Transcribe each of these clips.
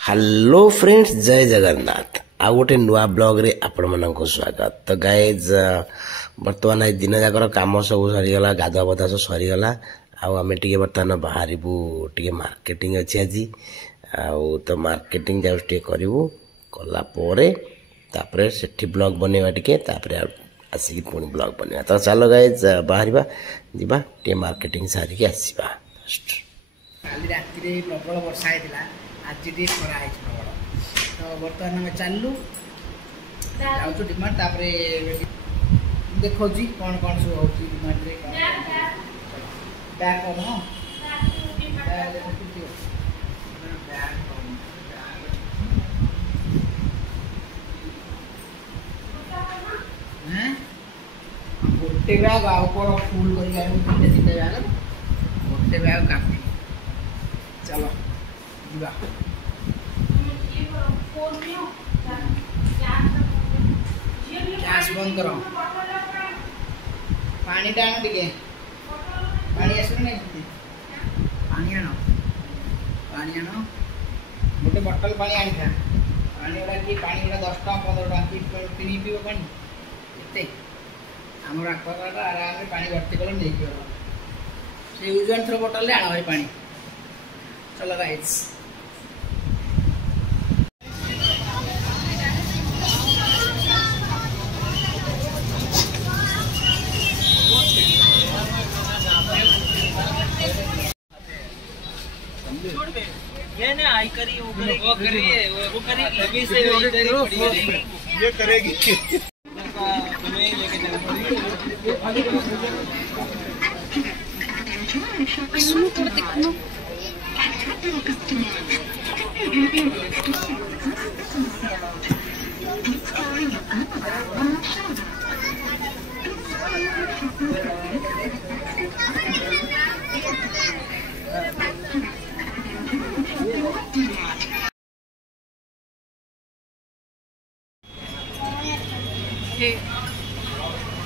Hello friends जय जगन्नाथ आ गोटे नुआ ब्लॉग रे आपण मानक स्वागत। तो गाइज बर्तमान दिन जाकर काम सब सरीगला गाधुआ बधा सब सरीगला आम टे बर्तमान बाहर टे मार्केटिंग अच्छी आज तो मार्केटिंग जाऊँ टे करूँ कलापर से ब्लॉग बनवा टे आसिक पुणी ब्लॉग बनवा। तो चलो गाइज बाहर जा टे मार्केटिंग सारिक आसवा। काली राति प्रबल वर्षा होता आज टे खरा है प्रबल। तो बर्तमान आम चलू जाऊँ डिमांड देखो कौन कौन सब हो डिमांड बैग कौन गोटे बैग आउ कौन फुल कर बैग गोटे बैग काफी। चलो जीवा गैस बंद करो पानी टाण टे पानी आस पानी आण गोटे बटल पानी आनी था पानी गुड़ा कि पानी गुड़ा 10 टका 15 टका कि पीव पानी एत आम आक्वागार्ड आराम पानी भर्ती कल नहीं से यूज एंड थ्रो बटल आण भाई पानी। चलो गाइस ये ना आई करी वो करेगी अभी से ये करेगी तुम्हें लेके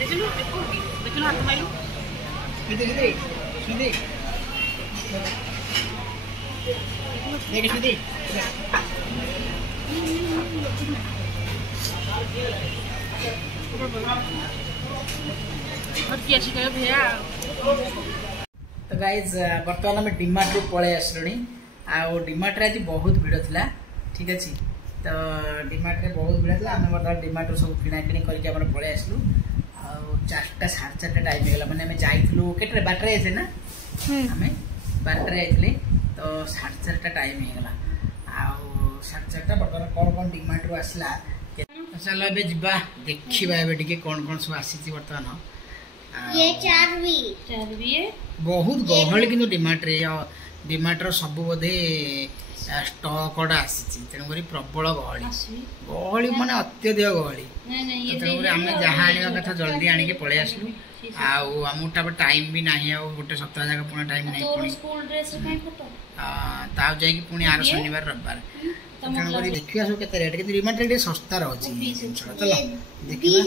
चलो देखो हाथ माइलो सीधे सीधे सीधे सीधे भैया। तो गाइज बर्तमान आम डीमार्ट रू पलि आसलुणी आ डीमार्ट रे आज बहुत भिड़ था ठीक अच्छे। तो डीमार्ट रे बहुत भिड़ था आम बर्तमान डीमार्ट रू सब किणाकिणी करके पलि आसलु आ 4टा 4:30 टाइम होगा मैंने आम जाइलु केटे बाटर आसे ना आम बाटर आइले तो 4:30 टाइम होगा आ 4:30 बर्तमान कौन कौन डीमार्ट रू आसला। चलो ए जा देखा ए कौन कौन सब आसी बर्तमान ये चार भी है बहुत गहली कि डीमार्ट सब बोधे स्टॉक आसी तेणुक प्रबल गहली माने अत्यधिक गहली तेणुक आम जहाँ आने कथा जल्दी आणिक पलि आसलु आमटा टाइम भी ना गोटे सप्ताह जाक पुणी टाइम ना जा पुणी आर शनिवार रविवार तेणुक देखा सब के रेट कि डीमार्ट रे सस्ता रही। चलो देखिए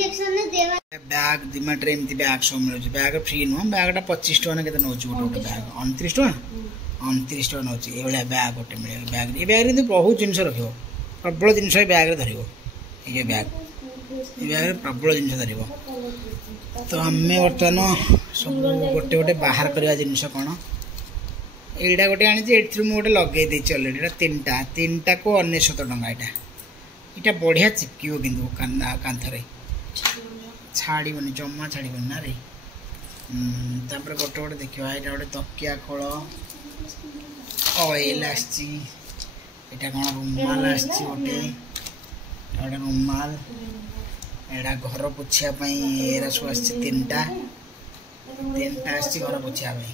बैग डीमार्ट रे एमती बैग सब मिलूँ बैग फ्री नुह बैगटा 25 टका के नौ गोटे बैग 29 टका 29 टका नौ ये बैग गोटे मिले बैग ये बैग बहुत जिन रख प्रबल जिन बैग धर ये बैग प्रबल जिन धर। तो आम बर्तमान सब गोटे गोटे बाहर करवा जिनस कौन एटा गोटे आनी गोटे लगे देती अलरेडी 3टा को 99 टका यहाँ बढ़िया चिपक कि कांथरे छाड़बनी जमा छाड़बनी ना रे। गोटे गोटे देखा यहाँ गोटे तकिया खोल ऑयल आटा कौन रुमाल आटे रुमाल एटा घर पोछापी एरा सब आस 3टा घर पोछापी।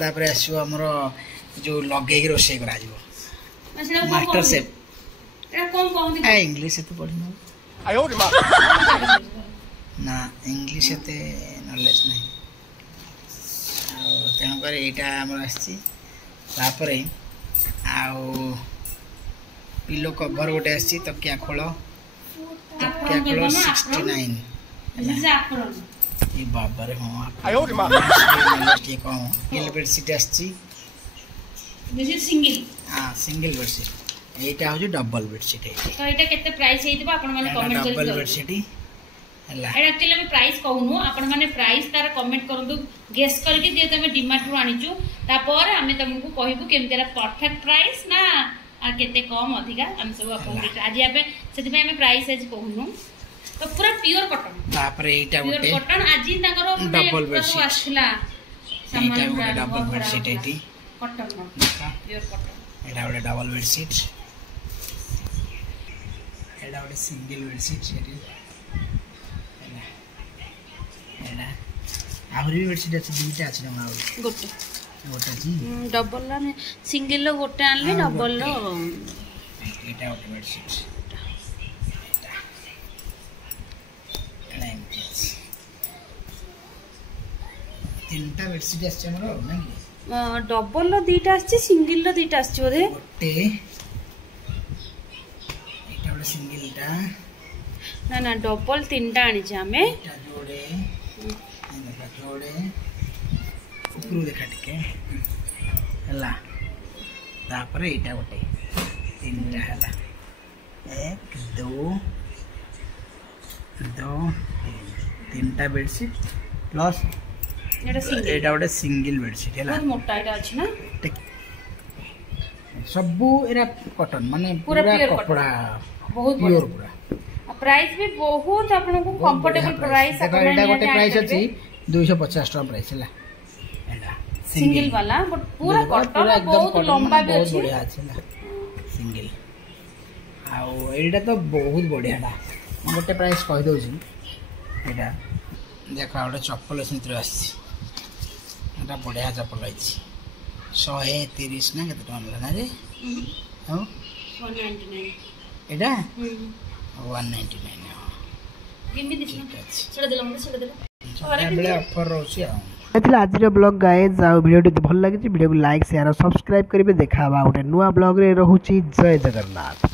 तापर आसो हमर जो लगे रोसे करा जिवो मास्टर शेफ इंग्लिश तो पढ़ी ना इंग्लिश एते नॉलेज नहीं तेणुक यहाँ आम आपर पिलो कभर गोटे आसी तकिया खोल 69 ये बाबा हाँ कम सिंगल बेडसीट हाँ सिंगल बेडसीट यहाँ हूँ double bedsheet double bedsheet actually हम प्राइस कहूनु आपण माने प्राइस तार कमेंट करंतु गेस करके जे तमे डिमार्ट रु आनिचु तापर हमें तुमको कहबु केमतेरा परफेक्ट प्राइस ना आ केते कम अधिका हम सब अपन आज याबे सेति में हमें प्राइस आज कहूनु तो पूरा प्योर कॉटन तापर एटा प्योर गोटे कॉटन आज तांकर डबल बेडशीट आछला एटा गोटे double bedsheet eighty cotton pure cotton एटा गोटे डबल बेडशीट एटा गोटे सिंगल बेडशीट एटी आहरी बेडशीट अच्छे दुईटा अच्छे ना गोटे गोटे जी डबल ला सिंगल लो गोटे आनले डबल लो एटा गोटे बेडशीट तीनटा बेडशीट अच्छे हमर ना डबल लो दीटा आछी सिंगल लो दीटा आछी बोधे गोटे एटा गोटे सिंगलटा ना ना डबल तीनटा आनी छे हमें एटा जोड़े जोड़े उपरू देखा टिके हला तापर एटा गोटे तीनटा हला 1 2 तीनटा बेडशीट प्लस एटा सिंगल एटा गोटे सिंगल बेडशीट हला बहुत मोटा एटा अछि ना सबू एरा कॉटन माने पूरा प्योर कपड़ा बहुत प्योर पूरा प्राइस भी बहुत आपन को कंफर्टेबल प्राइस एटा गोटे प्राइस अछि 250 टका प्राइस हला एटा सिंगल वाला बट पूरा कॉटन बहुत लंबा भी अछि बढ़िया अछि सिंगल आ एटा तो बहुत बढ़िया टा गोटे प्राइस कहि दउ छी एटा देखा गोटे चप्पल सहित आछि एटा बढ़िया चप्पल अछि 130 ना केते टका मिला ना रे हां 199 एटा 199 केमि दिस छोड़ देला बेले ऑफर रोची आ आज ब्लॉग गाइज आ वीडियो भल लगी वीडियो को लाइक शेयर और सब्सक्राइब करेंगे देखा गोटे नुआ ब्लॉग रे रहूची जय जगन्नाथ।